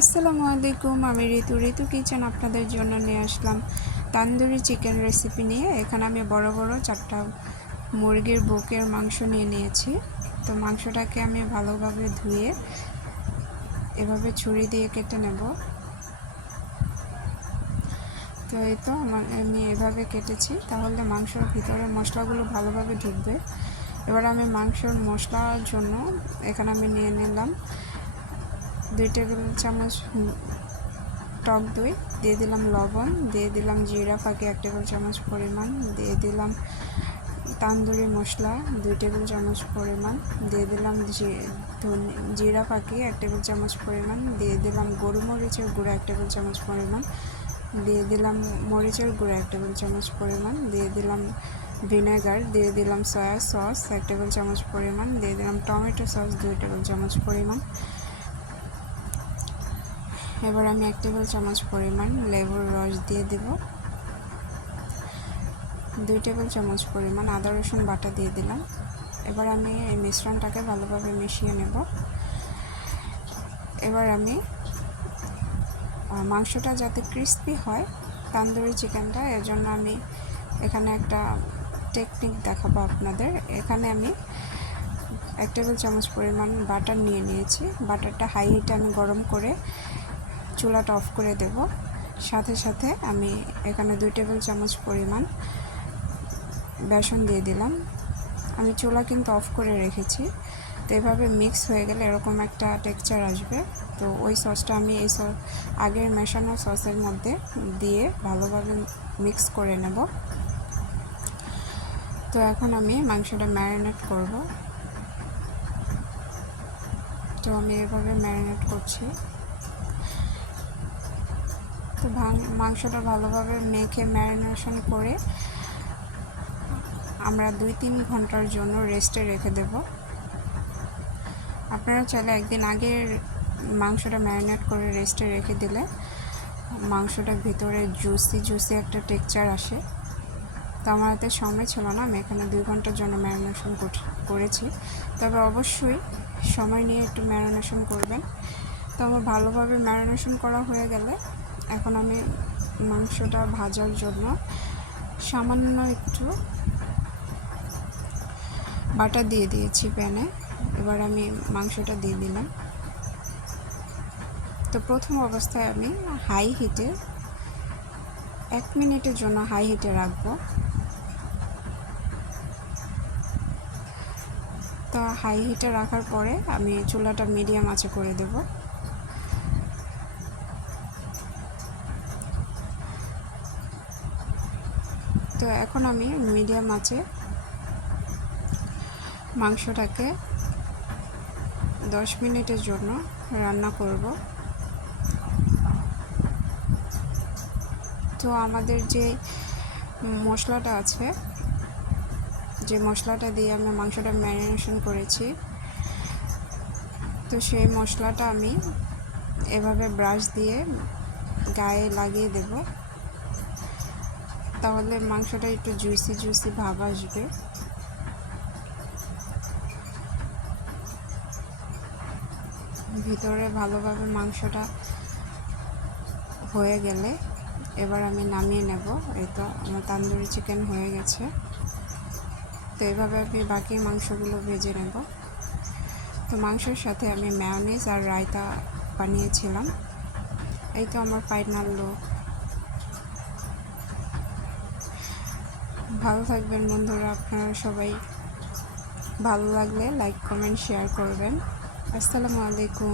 আসসালামু আলাইকুম, আমি ঋতু কিচেন আপনাদের জন্য নিয়ে আসলাম তান্দুরি চিকেন রেসিপি নিয়ে। এখানে আমি বড় বড় 4টা মুরগির বুকের মাংস নিয়ে নিয়েছি। তো মাংসটাকে আমি ভালোভাবে ধুয়ে এভাবে ছুরি দিয়ে কেটে নেব। তো এই তো আমি এভাবে কেটেছি, তাহলে মাংসর ভিতরে মশলাগুলো ভালোভাবে ঢুকবে। এবার আমি মাংসর মশলার জন্য এখানে আমি নিয়ে নিলাম 2 টেবিল চামচ টক দই, দিয়ে দিলাম লবণ, দিয়ে দিলাম জিরা ফাঁকি 1 টেবিল চামচ পরিমাণ, দিয়ে দিলাম তান্দুরি মশলা 2 টেবিল চামচ পরিমাণ, দিয়ে দিলাম জিরা ফাঁকি 1 টেবিল চামচ পরিমাণ, দিয়ে দিলাম গোলমরিচের গুঁড়া 1 টেবিল চামচ পরিমাণ, দিয়ে দিলাম মরিচের গুঁড়া 1 টেবিল চামচ পরিমাণ, দিয়ে দিলাম ভিনেগার, দিয়ে দিলাম সয়া সস 1 টেবিল চামচ পরিমাণ, দিয়ে দিলাম টমেটো সস 2 টেবিল চামচ পরিমাণ। এবার আমি 1 টেবিল চামচ পরিমাণ লেবুর রস দিয়ে দেব। 2 টেবিল চামচ পরিমাণ আদা রসুন বাটা দিয়ে দিলাম। এবার আমি এই মিশ্রণটাকে ভালোভাবে মিশিয়ে নেব। এবার আমি মাংসটা যাতে ক্রিস্পি হয় তান্দুরি চিকেনটা, এর জন্য আমি এখানে একটা টেকনিক দেখাবো আপনাদের। এখানে আমি 1 টেবিল চামচ পরিমাণ বাটার নিয়ে নিয়েছি। বাটারটা হাই হিটে আমি গরম করে চুলাটা অফ করে দেব। সাথে সাথে আমি এখানে 2 টেবিল চামচ পরিমাণ বেসন দিয়ে দিলাম। আমি চুলা কিন্তু অফ করে রেখেছি। তো এভাবে মিক্স হয়ে গেলে এরকম একটা টেক্সচার আসবে। তো ওই সসটা আমি এই আগের মেশানো সসের মধ্যে দিয়ে ভালোভাবে মিক্স করে নেব। তো এখন আমি মাংসটা ম্যারিনেট করব। তো আমি এভাবে ম্যারিনেট করছি। তো মাংসটা ভালোভাবে মেখে ম্যারিনেশন করে আমরা 2-3 ঘন্টার জন্য রেস্টে রেখে দেব। আপনারা চাইলে একদিন আগের মাংসটা ম্যারিনেট করে রেস্টে রেখে দিলে মাংসটার ভিতরে জুসি একটা টেক্সচার আসে। তো আমার হাতে সময় ছিল না, আমি এখানে 2 ঘন্টার জন্য ম্যারিনেশন করেছি। তবে অবশ্যই সময় নিয়ে একটু ম্যারিনেশন করবেন। তো আমার ভালোভাবে ম্যারিনেশন করা হয়ে গেলে এখন আমি মাংসটা ভাজার জন্য সামান্য একটু বাটার দিয়ে দিয়েছি প্যানে। এবার আমি মাংসটা দিয়ে দিলাম। তো প্রথম অবস্থায় আমি হাই হিটে 1 মিনিটের জন্য হাই হিটে রাখবো। তো হাই হিটে রাখার পরে আমি চুলাটা মিডিয়াম আঁচে করে দেব। তো এখন আমি মিডিয়াম আঁচে মাংসটাকে 10 মিনিটের জন্য রান্না করব। তো আমাদের যে মশলাটা আছে, যে মশলাটা দিয়ে আমরা মাংসটা ম্যারিনেশন করেছি, তো সেই মশলাটা আমি এভাবে ব্রাশ দিয়ে গায়ে লাগিয়ে দেব। তাহলে মাংসটা একটু জুসি ভাব আসবে। ভিতরে ভালোভাবে মাংসটা হয়ে গেলে এবার আমি নামিয়ে নেব। এই তো আমার তান্দুরি চিকেন হয়ে গেছে। তো এভাবে আমি বাকি মাংসগুলো ভেজে নেব। তো মাংসের সাথে আমি মেয়োনিজ আর রায়তা বানিয়েছিলাম। এই তো আমার ফাইনাল লুক। ভালো থাকবেন বন্ধুরা, আপনারা সবাই। ভালো লাগলে লাইক কমেন্ট শেয়ার করবেন। আসসালামু আলাইকুম।